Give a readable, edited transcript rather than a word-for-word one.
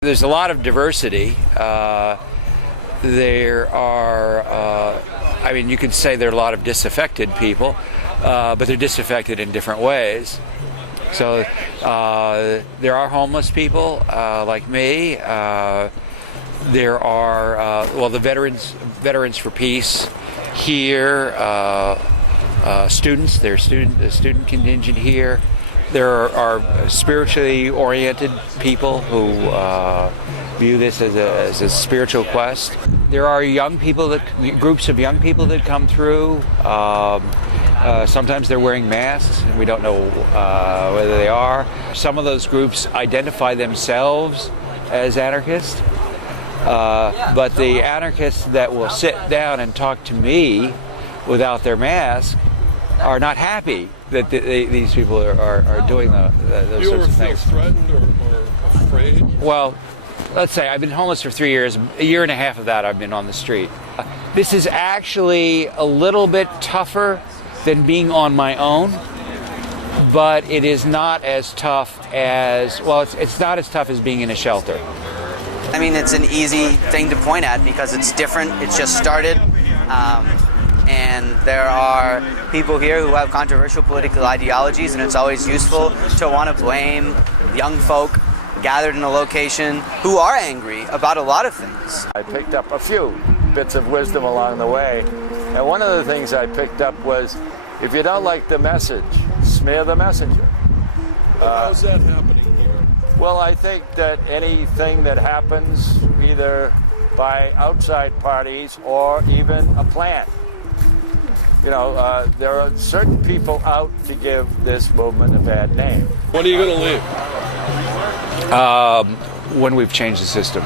There's a lot of diversity. There are, you could say there are a lot of disaffected people, but they're disaffected in different ways. So there are homeless people like me. There are, the Veterans for Peace here, students. There's a student contingent here. There are spiritually oriented people who view this as a spiritual quest. There are groups of young people that come through. Sometimes they're wearing masks, and we don't know whether they are. Some of those groups identify themselves as anarchists, but the anarchists that will sit down and talk to me without their mask are not happy that these people are doing those sorts of things. Do you ever feel threatened or afraid? Well, let's say I've been homeless for 3 years. A year and a half of that I've been on the street. This is actually a little bit tougher than being on my own, but it is not as tough as, it's not as tough as being in a shelter. I mean, it's an easy thing to point at because it's different. It's just started. And there are people here who have controversial political ideologies, and it's always useful to want to blame young folk gathered in a location who are angry about a lot of things. I picked up a few bits of wisdom along the way, and one of the things I picked up was, if you don't like the message, smear the messenger. How's that happening here? Well, I think that anything that happens either by outside parties or even a plant, there are certain people out to give this movement a bad name. When are you going to leave? When we've changed the system.